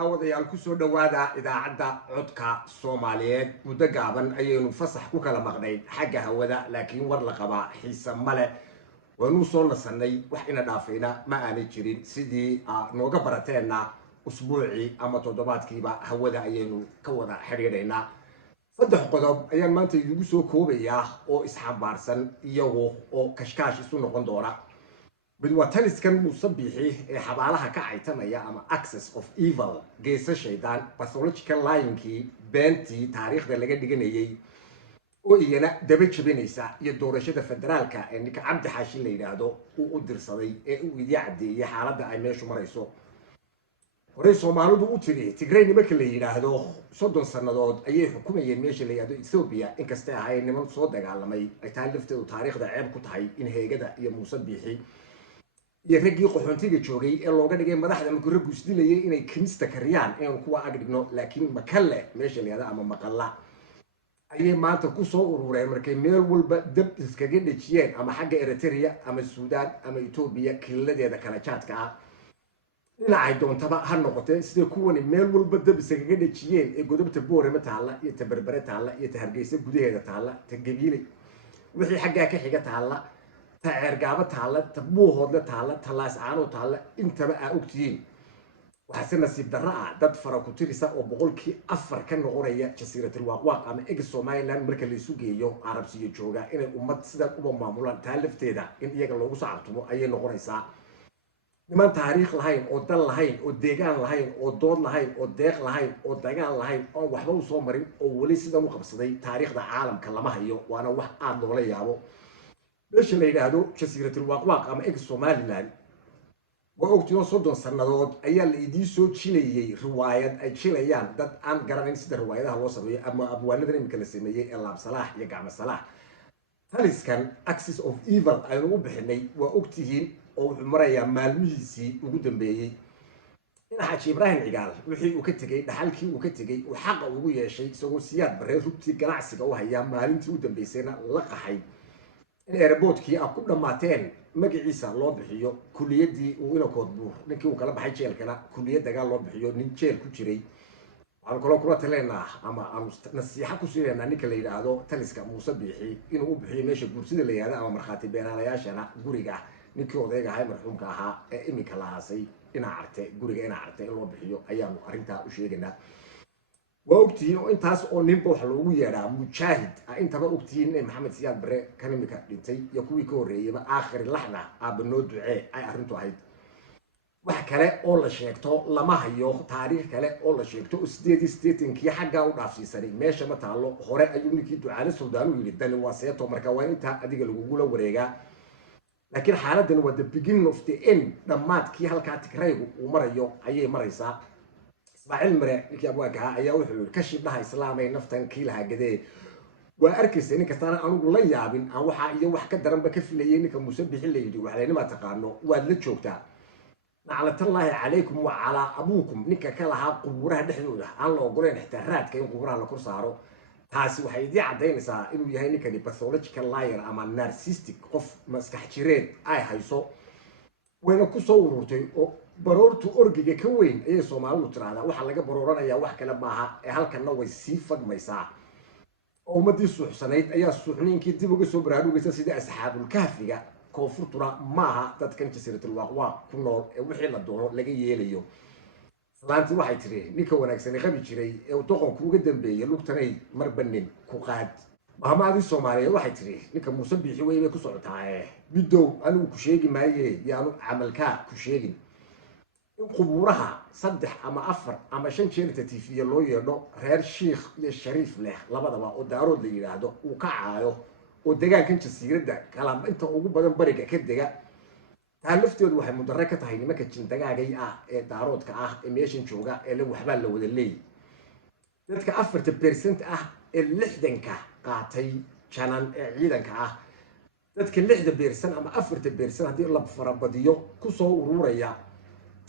daawadayaal ku soo dhawaada idaacadda codka Soomaaliyeed muddo gaaban ayaynu fasax ku kala maqnayn xagga hawada laakiin war la qaba xiisa male wanu soo nasanay wax ina dhaafayna ma aanay jirin sidii nooga barateena usbuuci ama toddobaadkiiba hawada ayaynu ka wada xiriireynaa saddex qodob ayaan maanta idigu soo koobayaa oo isxambaarsan iyagu oo kashkaash isu noqon doona mid waa taliskan musabbixi ee xabaalaha ka caytamaya ama access of evil geesa shaydaan pathological lying-kii beentii taariikhda laga dhiganayay oo iyana daba jabinaysa iyo doorashada federaalka ee ninka cabdi xaashin la yidhaahdo uu u dirsaday ee uu idii caddeeyey xaaladda ay meeshu marayso horey soomaalidu u tiri tigray nimanka la yidhaahdo 30 sannadood ayay xukumayeen meesha la yidhaahdo Ethiopia inkastay ahaayeen niman soo dagaalamay ay tahay lafteedu taariikhda ceeb ku tahay in heegada iyo musabbixi iyo raggii qaxoontiga joogay ee looga dhigay madaxda markuu raggu isdilayay inay kinista kariyaan inaan kuwa ag dhigno laakiin makalle meesha la yidhaahdo ama maqalla ayay maanta ku soo urureen markay meel walba dab iskaga dhejiyeen ama xagga Eritrea ama Suudaan ama Ethiopia kiladeeda kala jaadka ah dhinacay doontaba ha noqotee sida kuwani meel walba dab iskaga dhejiyeen ee godobta Boorama taalla iyo Taberbere taalla iyo Hargeysa gudaheeda taalla Gabiile wixii xagga ka xiga taalla taargaaba taalla tabuuhoodna taalla talaas aano taalla intaba aa ogtihiin waxa nasiib darro ah dad fara ku tirisa oo boqolkii 4 ka noqonaya jasiiratul waaqwaaq ama eeg Soomaaliland marka la isu geeyo Arabsiyo jooga inay ummad sida uba maamulaan taalifteeda in iyaga loogu saactumo ayay noqonaysaa niman taariikh lahayn oo dal lahayn oo deegaan lahayn oo dood lahayn oo deeq lahayn oo dagaal lahayn oo waxba u soo marin oo wali sidan u qabsaday taariikhda caalamka lama hayo waana wax aad loola yaabo meesha la yidhaahdo jasiiratul waaqwaaq ama eeg Soomaaliland waa ogtiyo 30 sannadood ayaa la idii soo jilayay riwaayad ay jilayaan dad aan garanayn sida riwaayadaha loo sameeyo ama abwaanada imika la sameeyay ee Laab Salaax iyo Gacmo Salaax taliskan access of evil aynu u bixinay waa ogtihiin oo wuxuu marayaa maalmihiisii ugu dambeeyay in Xaaji Ibraahim Cigaal wixii uu ka tagay dhaxalkii uu ka tagay uu xaq ugu yeeshay isagoo siyaad bare rugtii ganacsiga u haya maalintii u dambeysayna la qaxay in airportkii ku dhamaateen magaciisa loo bixiyo kuliyadii uu ina koodbuur ninkii uu kala baxay jeelkana kuliyad dagaal loo bixiyo nin jeel ku jiray waxaan kaloo kula taleenaa ama aan nasiixa ku siinayna ninka la yiraahdo taliska musabbixi inuu u bixiyo meesha guursida la yiraahdo ama marxaati beenaalayaashana guriga ninkii odayga ahaa marxuumka ahaa ee imika la haasay ina arte guriga ina arte in loo bixiyo ayaanu arinta u sheegaynaa وأكتين وأنت هاس أو نيمبو حلو يرا مجاهد أنت بقى أكتين إن محمد سياد بري كان مكانتي يكوي كوري يبقى آخر لحظة أبنود دعاء أي أرنتو هيد وحكلا أول شيكتو لما هيو تاريخ كلا أول شيكتو ستيتين كي حاجة ونفسي سري ماشي ما تعلو هراء أيوني كي دعاء السودان ويجدان الواسيات ومركوان أنت أديك الجوجل وريجا لكن حالة إنه the beginning of the end دمات كي هالكاتكريه ومريو أيه مريسا علم رأيك يا أبوك يا وحول كشف لها إسلامي نفتن كيلها جدي وأركز إنك ترى أنا أقول لي يا بن أو حاجة وحكة درم بكف لي إنك مسبح اللي يدو علينا ما تقارنوا وادلت شوكتا على الله عليكم وعلى أبوكم نك كلها قبورها دحدودة الله قولين احترات كين قبورها على كرسارو تاسي وحيدي عدين سا إنه يهيني كدي باثولوجيكال لاير أما نارسيستيك قف مسكحتيرين أي هايسو وين كوسورتي baroortu orgiga ka weyn ee Soomaalidu tiraahdo waxa laga barooranaya wax kale maaha ee halkana way sii fagmaysaa ummadii suuxsanayd ayaa suuxniinkii dib uga soo baraarugaysa sida asxaabul kahfiga koonfurtura maaha dadkan jasiiratul waaqwaaq ku nool ee wixii la doono laga yeelayo salaanti waxay tiri ninka wanaagsan qabi jiray ee doqonku uga dambeeyay lugtanay marbanin ku qaad maamaadi Soomaaliyeed waxay tiri ninka musabbixi way ku socotaa bidow anigu ku sheegi maayee yaanu amalka ku sheegin قبورها صدح أما أفر أما شن شيرة تيفية لو يردو غير شيخ الشريف له لبضبا ودارود اللي يرادو وكعايو ودقا كنت السيرة ده كلام أنت أقول بدن بريكا كدقا تالفتي ودوحي مدركة هايني ما كنت دقا جاي دارود كأه إميشن شوغا اللي وحبال لو اللي ذاتك أفر تبرسنت اللحدن قاتي كانان عيدن ذاتك اللحدن بيرسن أما أفر تبرسن هدي الله بفرابديو كسو وروريا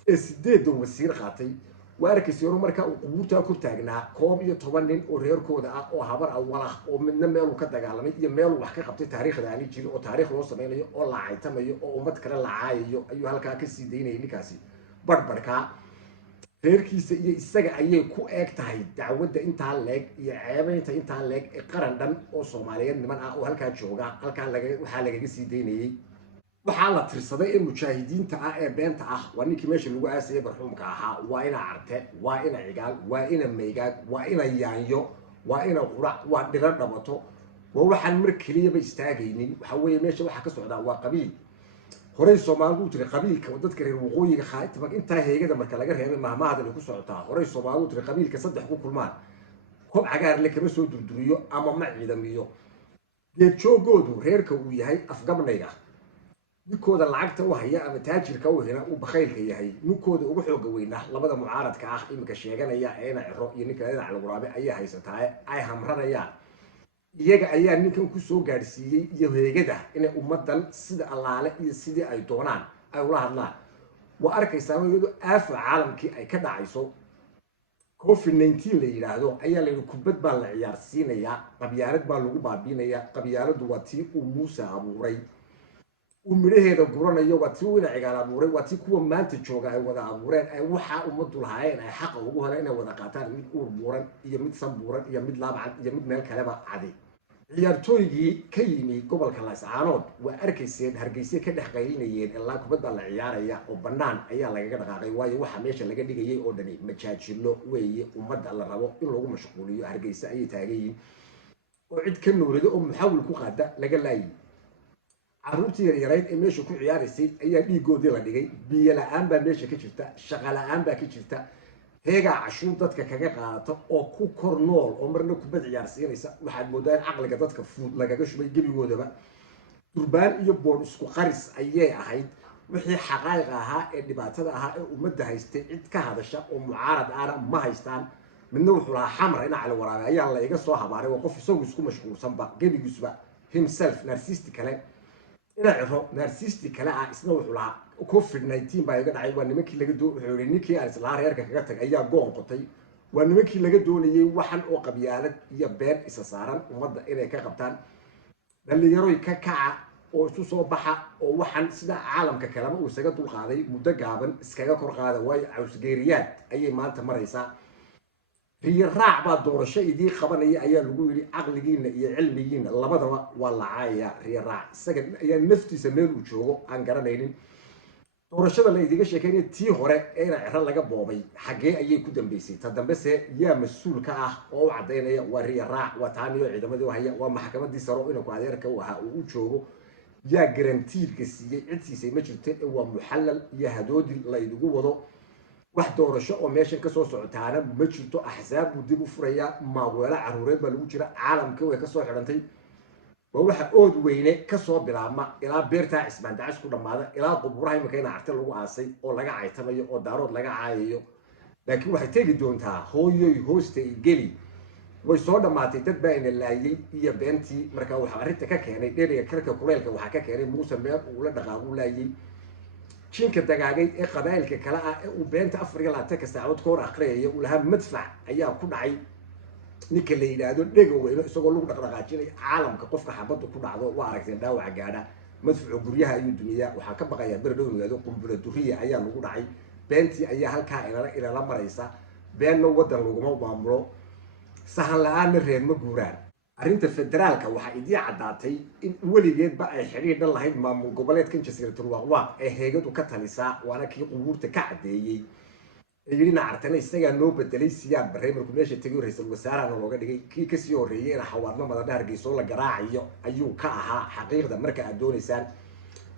اسديد وسير قاتي واركس يرو marka uu qubuurta ku taagnaa koob iyo 10 nin oo reerkooda ah oo habar awal ah oo midna meel uu ka dagaalamay iyo meel wax ka qabtay taariikhda aan jiri oo taariikh loo sameeyo oo la caytamayo oo ummad kale la caayayo ayuu halka ka sii deynay ninkaasi barbarka reerkiisa iyo isaga ayay ku eeg tahay dacwadda intaa leeg iyo ceebaynta intaa leeg ee qaran dhan oo Soomaaliyeed niman ah oo halkaa jooga halkaa waxaa lagaga sii daynayay waxaa la tirsaday ee mujaahidiinta ah ee beenta ah waa ninkii meesha lagu aasayay barxuumka ahaa waa ina carte waa ina cigaal waa ina meegaag waa ina yaanyo waa ina qurac waa dhiro dhabato waa waxaan mar kaliya ba istaagaynin waxa weeye meesha waxa ka socda waa qabiil horey Soomaalidu tiri qabiilka dadka reer waqooyiga khaaitaba intaa heegada marka laga reebay mahmaahada ku socotaa horey Soomaalidu tiri qabiilka saddex ku kulmaan kob cagaar le kama soo durduriyo ama ma ciidamiyo geed joogoodu reerka uu yahay afgabnayga ninkooda lacagta u haya ama taajirka u hela uu bakhaylka yahay ninkooda ugu xooga weyna labada mucaaradka ah imika sheeganaya ee ina ciro iyo ninka dhinac lagu raabe ayaa haysataa ay hamranayaan iyaga ayaa ninkan ku soo gaarsiiyay iyo heegada inay ummadan sida allaale iyo sidii ay doonaan ay ula hadlaan waa arkaysaa iyadoo aafa caalamkii ay ka dhacayso COVID-19 la yiraahdo ayaa la kubad baa la ciyaarsiinaya qabyaalad baa lagu baabiinaya qabyaaladu waa tii uu Muuse abuuray umiraheeda guranayo waa tii ina cigaal abuuray waa tii kuwa maanta jooga ay wada abuureen ay waxa ummadu lahaayeen ay xaq ugu heleen inay wada qaataan mid uur buuran iyo mid sanbuuran iyo mid laabcad iyo mid meel kaleba cadi ciyaartooygii ka yimi gobolka Laascaanood waa arkayseen Hargeysa ka dhex qaylinayeen ilaa kubad baa la ciyaaraya oo banaan ayaa lagaga dhaqaaqay waayo waxa meesha laga dhigayay oo dhani majaajilo weeye ummadda la rabo in lagu mashquuliyo Hargeysa ay taagayeen oo cid ka noolada oo muxawil ku qaada laga laayay carruurtii yareed ee meesha ku ciyaaraysay ayaa dhiigoodii la dhigay biyo la'aan baa meesha ka jirta shaqo la'aan baa ka jirta heega cashuur dadka kaga qaadato oo ku kor nool oo marna kubad ciyaarsiinaysa waxaad moodaa in caqliga dadka fuud lagaga shubay gebigoodaba durbaan iyo boon isku qaris ayay ahayd wixii xaqaayiq ahaa ee dhibaatada ahaa ee ummadda haystay cid ka hadasha oo mucaarad aana ma haystaan midna wuxuu lahaa xamar ina cali waraabe ayaa la iga soo habaaray waa qof isagu isku mashquulsanba gebigiisba himself narcissistic kale ina ciro narcissistic kale ah isna wuxuu lahaa COVID-19 baa iga dhacay waa nimankii laga wuxuu yiri ninkii aan isla reerka kaga tagay ayaa go'an qotay waa nimankii laga doonayay waxan oo qabyaalad iyo been isa saaran ummadda inay ka qabtaan dhalinyaro ka kaca oo isu soo baxa oo waxan sida caalamka kaleba uu isaga dul qaaday muddo gaaban iskaga kor qaada way cawsgeeriyaad ayay maanta maraysaa raac baa doorasho idii qabanaya ayaa lagu yiri aqligiina iyo cilmigiina labadaba waa la caaya raac isaga ayaa naftiisa meel uu joogo aan garanaynin doorashada la idiga sheekeynay tii hore ee ina ciro laga boobay xagee ayay ku dambeysay ta dambese yaa mas'uul ka ah oo cadeynaya waa raac waa taaniyo ciidamadii haya waa maxkamadii saro inuu ku adeerka waxa uu u joogo yaa garantiirka siiyay cidsiisay ma jirto waa muxallal iyo hadoodi la idigu wado wax doorasho oo meeshan ka soo socotaana ma jirto axsaab uu dib u furaya maaweelo caruureed baa lagu jira caalamka way ka soo xidhantay waa waxa ood weyne ka soo bilaabma ilaa beerta cismaan dacis ku dhamaada ilaa quburaha imika ina carte lagu aasay oo laga caytamayo oo daarood laga caayayo laakiin waxay tegi doontaa hooyoy hoosta geli way soo dhamaatay dad baa ina laayay iyo beentii marka waxa arrinta ka keenay dheeriga karka kuleelka waxa ka keenay Muuse meel uu la dhaqaaqo laayay jinka dagaagay ee qabaylka kala ah ee uu beenta 24 saacadood koor aqriyay uu lahaa madfac ayaa ku dhacay ninka la yiraahdo dhego weyno isagoo lagu dhaqdhaqaajinay caalamka qofka xabadu ku dhacdo waa aragteen dhaawac gaadha madfacu guryaha ayuu dumiyaa waxa ka baqaya berdhow yiraahdo qumbula duriya ayaa lagu dhacay beentii ayaa halkaa ilaa maraysa beenna wadan laguma maamulo sahan la'aan reer ma guuraan arrinta federaalka waxa idii cadaatay in weligeedba ay xiriir lahayd maamul goboleedkan Jasiiratul Waaqwa ee heegadu ka talisaa waana kii qubuurta ka cadeeyay yirina artana isaga noo bedelay siyaad baray markuu meesha tagay ra'iisul wasaaraha looga dhigay kii ka sii horeeyay in xawaadna madada Hargeysa la garaaciyo ayuu ka ahaa xaqiiqda marka aad doonaysaan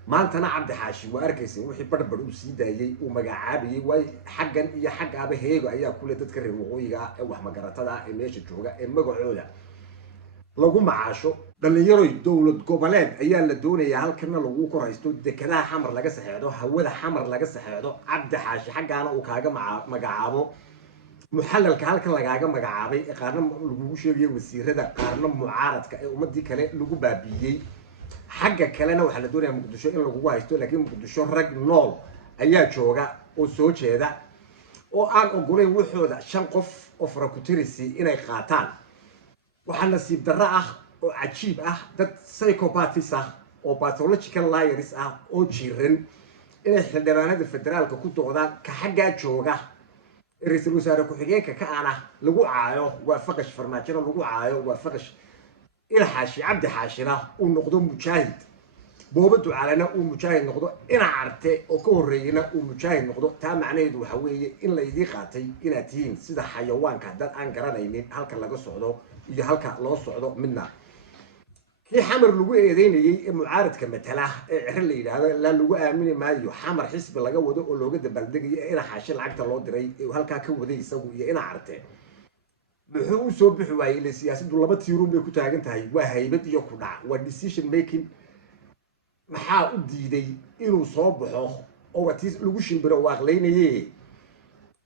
maantana Cabdi Xaashi waa arkaysay wixii barbar uu sii daayay uu magacaabiyay way xaggan iyo xaggaaba heego ayaa kule dadka reer waqooyiga ee wax magaratada ee meesha jooga ee magacooda lagu macaasho dhalinyaro dawlad goboleed ayaa la doonayaa halkana lagu koraysto dekadaha xamar laga saxeedo hawada xamar laga saxeedo Cabdi Xaashi xaggaana uu kaaga magacaabo muxallalka halkan lagaaga magacaabay qaarna lagu sheegay wasiirada qaarna mucaaradka ee ummadii kale lagu baabiyay xagga kalena waxa la doonayaa Muqdisho in lagu haysto laakiin Muqdisho rag nool ayaa jooga oo soo jeeda oo aan ogoleyn wuxuuda 5 qof oo farakutirisi inay qaataan waxa nasiib darro ah oo cajiib ah dad psychopaths ah oo pathological liars ah oo jiran inay xildhibaanada federaalka ku doodaan ka xagga jooga ra'iisul wasaare ku-xigeenka ka ana lagu caayo waa faqash farmaajina lagu caayo waa faqash ila xaashi cabdi xaashina uu noqdo mujaahid booba ducaalana uu mujaahid noqdo ina carte oo ka horeeyna uu mujaahid noqdo taa macnaheedu waxa weeye in la idii qaatay inaad tihiin sida xayawaanka dad aan garanaynin halka laga socdo iyo halka loo socdo midna kii xamar lagu eedeynayay ee mucaaradka matala ee cir la yiraahdo la lagu aamini maayo xamar xisbi laga wado oo looga dabaaldegayo ina xaashi lacagta loo diray ee halka ka waday isagu iyo ina carte muxuu soo bixi waayay la siyaasaddu laba tiirun bay ku taagan tahay waa haybad iyo ku dhac waa decision making maxaa u diiday inuu soo baxo oo watiis lagu shimbiro waaqleynayay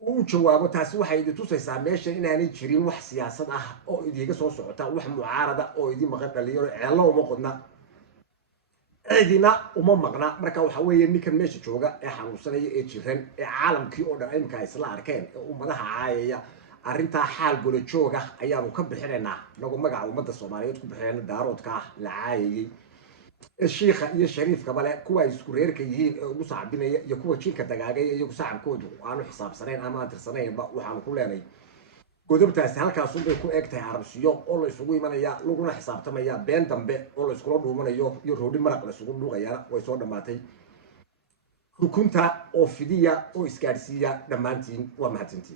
uu jawaabo taasi waxay idin tusaysaa meesha inaanay jirin wax siyaasad ah oo idiga soo socota wax mucaarada oo idin maqan dhalinyaro ceello uma qodna cidina uma maqna marka waxa weeye ninkan meesha jooga ee xanuunsanaya ee jiran ee caalamkii oo dhan imka isla arkeen ee ummadaha caayaya arrinta xaal golo jooga ayaanu ka bixinaynaa nagu magaca ummadda Soomaaliyeed ku bixinayna daaroodka la caayay الشيخ iyo shariifka bale kuwa isku reerka yihiin ee ugu saacbinaya iyo kuwa jiilka dagaagay iyo saacabkoodu aanu xisaabsanayn ama aan tirsanayba waxaan ku leenay godobtaasi halkaas uu ku eegtay arabsiyo oo la isugu imanaya laguna xisaabtamaya been dambe oo la isku dhuumanayo iyo roodi maraq la isugu dhuuqayana way soo dhamaatay rukunta oo fidiya oo isgaarsiiya dhamaantiin waa mahadsantiin